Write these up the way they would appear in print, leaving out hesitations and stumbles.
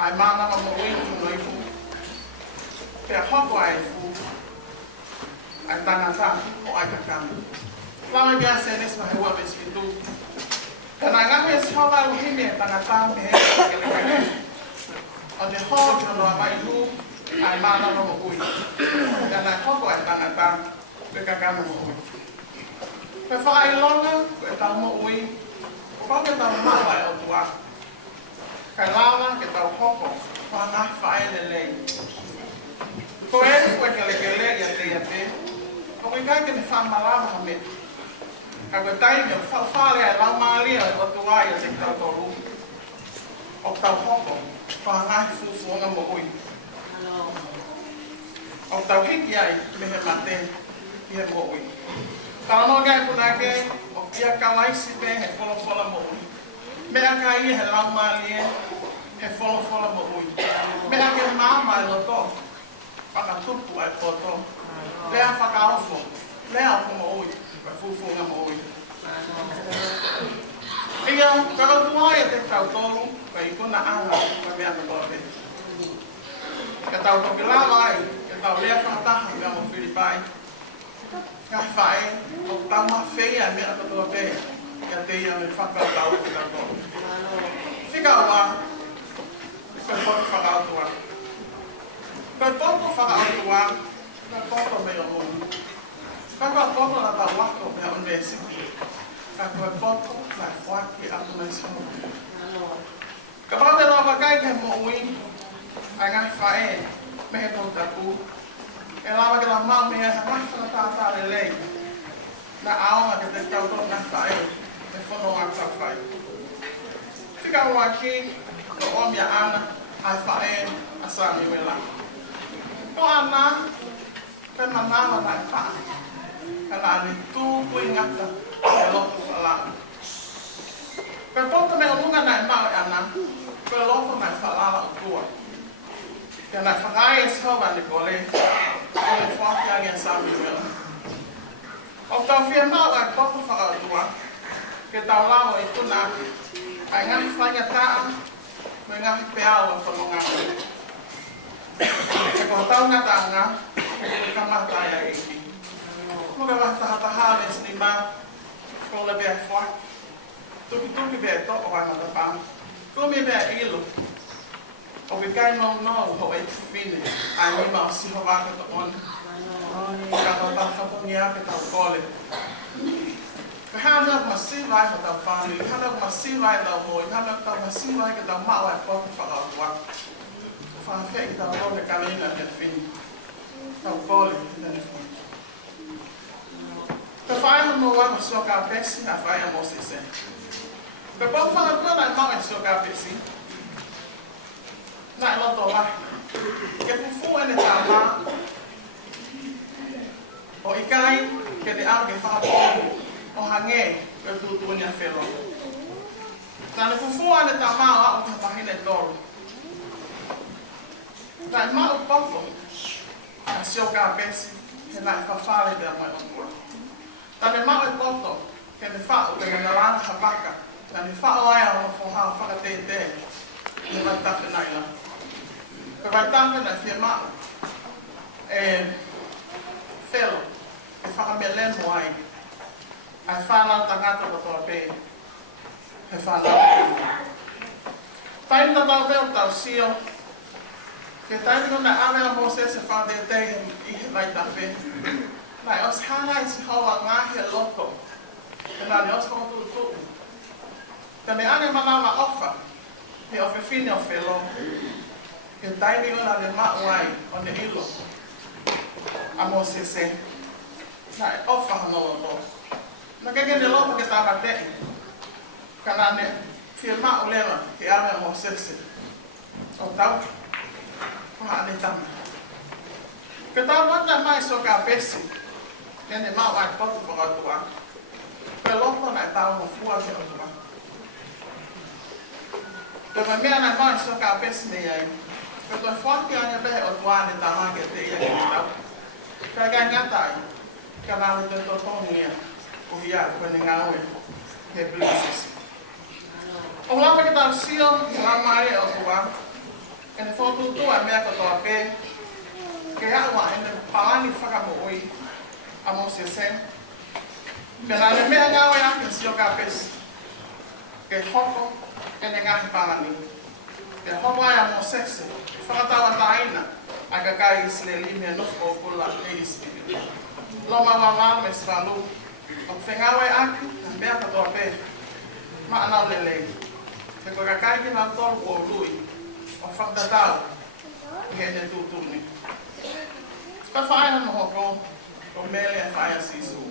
ai mana mo ui no ifu pe hoko ai fu ai tangata o ai kakami lama bia senes ma hewa bespitu kana ngame sola uhime tangata me o de ho no mai lu ai mana mo ui kana hoko ai tangata pe kakami mo ui pe fa ai longa pe tau mo ui o ke tau mawa o tua kalama ke tau hoko wanga whae lelei. Ko e kua kele ia te. Ko i kai ke ne whamalama ha me. Ka koe tai me whawhare ai lau maalia o tua ia te tau toru. O tau hoko wanga fufuanga mo ui. O tau hiki ai me he mate i he mo ui. Tau no gai punake o kia kalaisi me he whola mo ui. Mea ka ia he lau maalia he whola mo ui. Mea ke māma e loto, whakatupu ai koto. Lea whakaofo, lea ofo mo ui, ka fufunga mo ui. Ia, karo tua e te tau tolu, ka ikuna anga, ka mea te kote. Ka tau toki lawa ai, ka tau lea whakataha mea mo Filipai. Ka whae, o tau ma whea mea katoa pēa, ia te ia me whakatau te tau tolu. Whika ua, koe poto whakautua. Koe poto whakautua, koe poto me o honu. Koe poto na tau wako me o nesiki. Ka koe poto na whaki atu mai sono. Ka pate lawa kai ke mo ui, ai ngai whae, me he tau tapu. E lawa ke la mau me he ngafana tātā le lei. Na aonga ke te tau tau ngai whae, me whono ata whae. Whika ua ki, ko o mia ana, ai whae a sami wela. Ko ana, pe manawa nai paa. Kana ni tūku i ngata e lopu whalala. Pe pota me onunga nai mau e ana, pe lopu nai whalala o tua. Ke nai whangai e soba ni kole, kole whaki agi a sami wela. O tau whia mau ai popu whakautua, ke tau lao i tuna, ai ngani whainga taa, me ngahi peaua whanonganga. E ko tau ngā tanga, e ka matai a eki. Mura wahataha les ni ma, ko le bea whak. Tuki bea to o ai matapang. Kumi bea ilu. O we kai no ho e tufine, ai ni ma o siho waka to on. Ka tau tau ni a ke tau kole. Hana masivai ka tau whānui, hana masivai tau hoi, hana tau masivai ka tau mau ai poku whakautua. Whāwhia ki tau kone kalina ki a whini. Tau kole ki tani whini. Ka whaia no wa ma soka pesi, a whaia mo se. Ka poku whakautua nai mau ai soka pesi. Nai loto wahi. Ke fufu ene tā mā. O ikai, ke te au ke whakautua. O hange, ke tūtuni a whelo. Tāne fufua ne tā māo au ka pahine toru. Tai mau poko, a sioka pesi, he nai whawhare bea mai o tua. Tāne mau e poto, ke ne whao ke ngana lana hapaka, tāne whao ai au na whohao whakatete, ne vai tawhi nai la. Ke vai tawhi nai whia mau, e whelo, e whakamea lemo ai, ai whanau tangata o toa pē. He whanau. Taina tau peo tau sio. Ke taina na amea Moses e whande tei i he lai tawhi. Nai os hana i si hoa ngahi e loko. E nani os whakatu tuku. Ka me ane manawa ofa. He ofe fine o whelo. Ke taini una le mauai o ne ilo. A Moses e. Nai ofa hanoa to. Na ke ne lopo ke tāma te, kana ne whia o lewa ke ame o Moses. O tau, koha ane tama. Ke tau wanda mai so ka pesi, ke ne mau ai potu whakautua. Ke lopo nai tau mo fua ke o tua. Ke mai mea nai mai so ka pesi ne ai. Ke toi whaki ane behe o tua ane tama ke te ia ke tau. Ke kai ngatai, ka nāu te totonu ia. O ia, koe ni ngāwe, he blizzes. O lapa ki tau sio, la mare o tua, e ne whotutua e mea katoa pē, ke awa e ne paani whakamooi a Mose Sem. Pena ne mea ngāwe ake si o ka pesi, ke hoko e ne ngahi paani. Ke hoko ai a Moses, whakatawa taina, a ka kai Isleli mea nofo o kula e Isleli. Loma wawal me svalu, o whengawe ake, na mea katoa pē, ma anau lelei. Te ko ka kai ki nga tolu o lui, o whakatatau, ke ne tūtuni. Ka whaia no hoko, o mele e whaia sisu.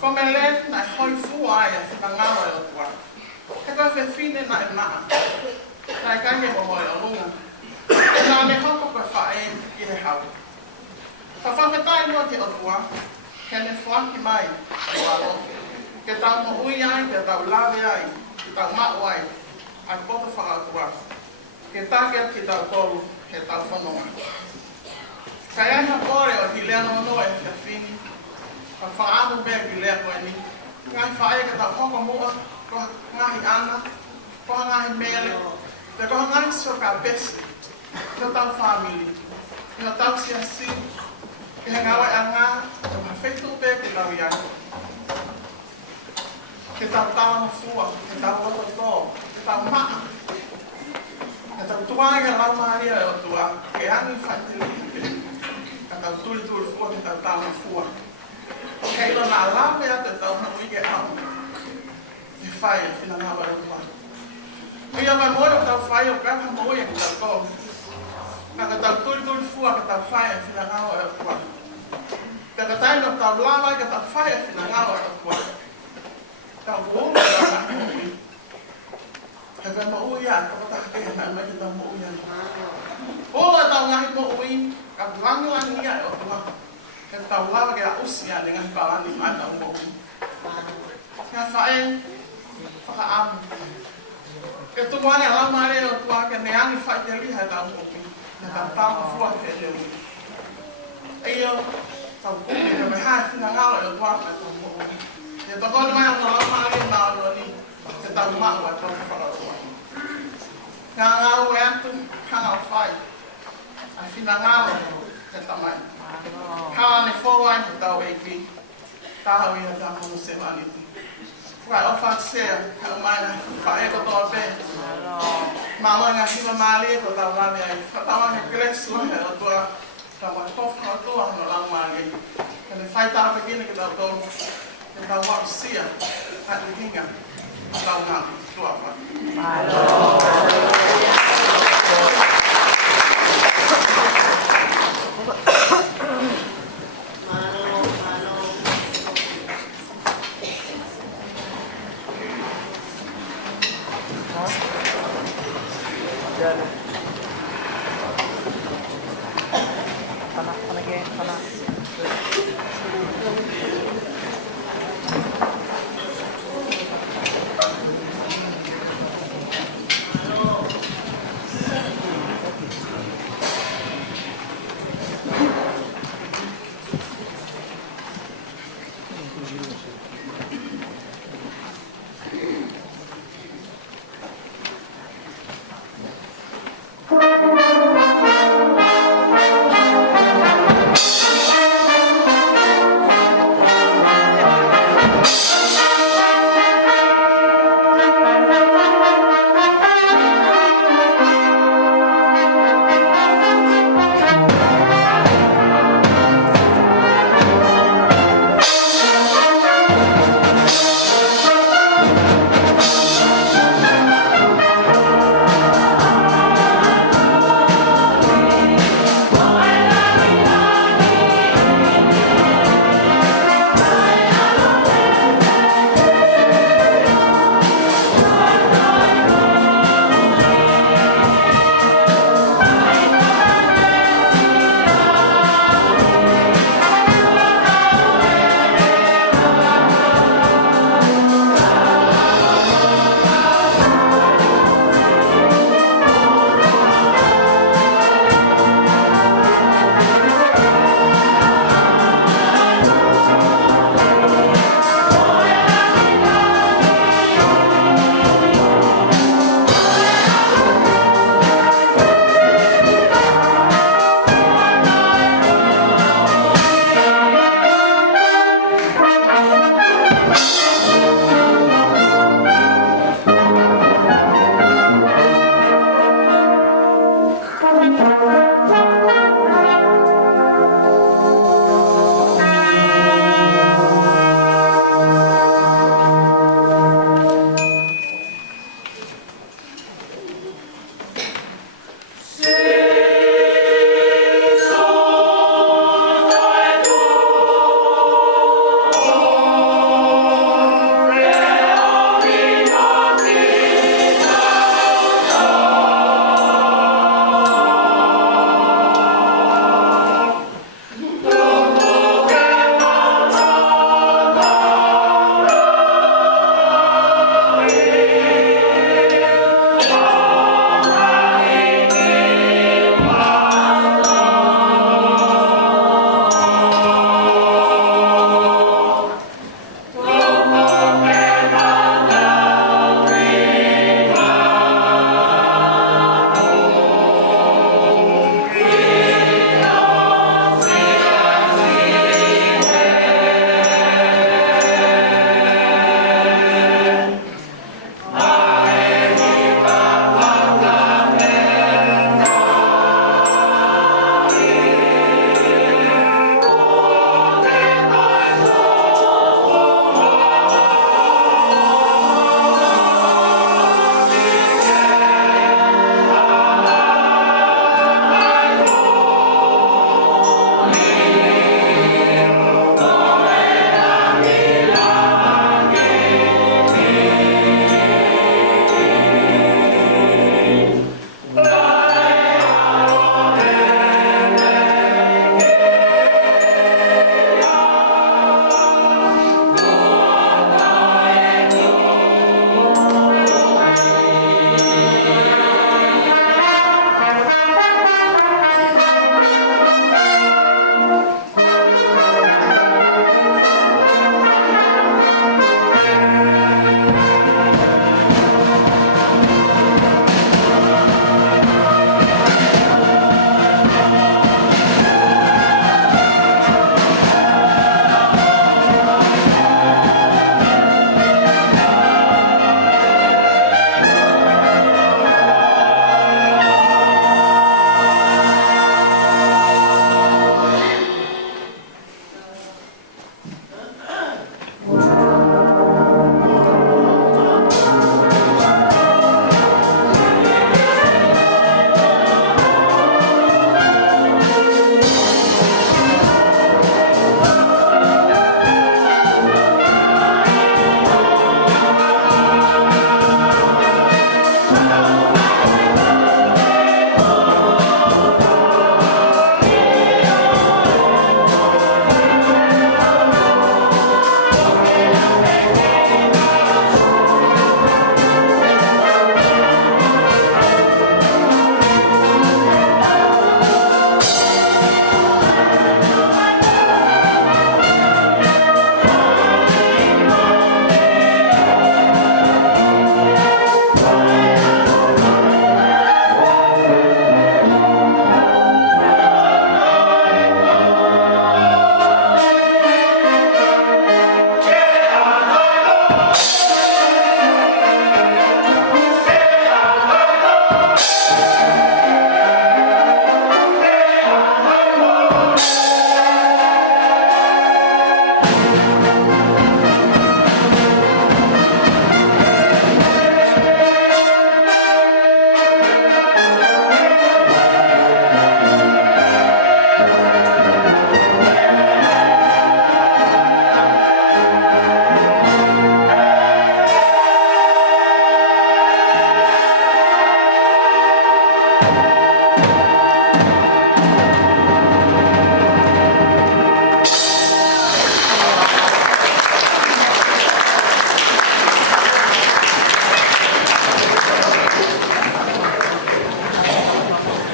Ko mele na hoi fua ai a whikangawa e o tua. He koe whiwhine na e maa. Na e kange mo hoi o lunga. E nā me hoko koe whae i he hau. Ka whawhetai mua te o tua, ke ne whaki mai o alo. Ke tau mo ui ai, ke tau lawe ai, ke tau mao ai, ai poto whakatua. Ke take ki tau tolu, ke tau whanonga. Kai ai ha kore o ki lea no noa e whiawhini, ka whaamu bea ki lea koe ni. Ngai whae ka tau hoko mua, koha ngahi ana, koha ngahi mele, te koha ngahi sio ka pesi, ka tau whamili, ka tau siasi, ke he ngawa a ngā, ka mawhetu bea ki lau iai. Ke tau tawa no fua, ke tau roto tō, ke tau maa, ke tau tuai ka lau maria e o tua, ke angi whaitili, ka tau tuli fua, ke tau tawa no fua. Kei lo nā lawe a te tau na uike au, te whai a whina ngā wai o tua. Ia mai moe o tau whai o kaka moe e ki tau tō. Ka tau tuli fua ka tau whai a whina ngā wai o tua. Te ka taino tau lawa ka tau whai a whina ngā wai o tua. Tau wōru a ngā ui. He kai mo ui a, ka pata hake hana mai ki tau mo ui a. Ola tau ngahi mo ui, ka langi ia e o tua. Ke tau lawa ke a usi a ngahi parani mai tau mo ui. Ka whae, whakaamu. Ke tuwane a lau maare o tua ke neangi whai te liha e tau mo ui. Ke tau tau ka fua ke te ui. Eio, tau kuki ke me hae whina ngālo e o tua mai tau mo ui. Ke tokone mai o lau maare nā alo ni, ke tau mau a tau ka whakaroa. Ngā ngālo e atu, hanga o whai. A whina ngālo ke tamai. Kaa ne whowai te tau eiki, tāhau i a tā mono se maniti. Whai o whaksea, hau mai na whae kotoa pē. Māma ngā hiwa māli e ko tau lani ai. Whatawa he gresu he o tua, tau mai tofu o tua no lau māli. Kene whai tāpe kine ki tau tōru, ke tau wau sia, hati hinga, tau ngā tua whai. Done.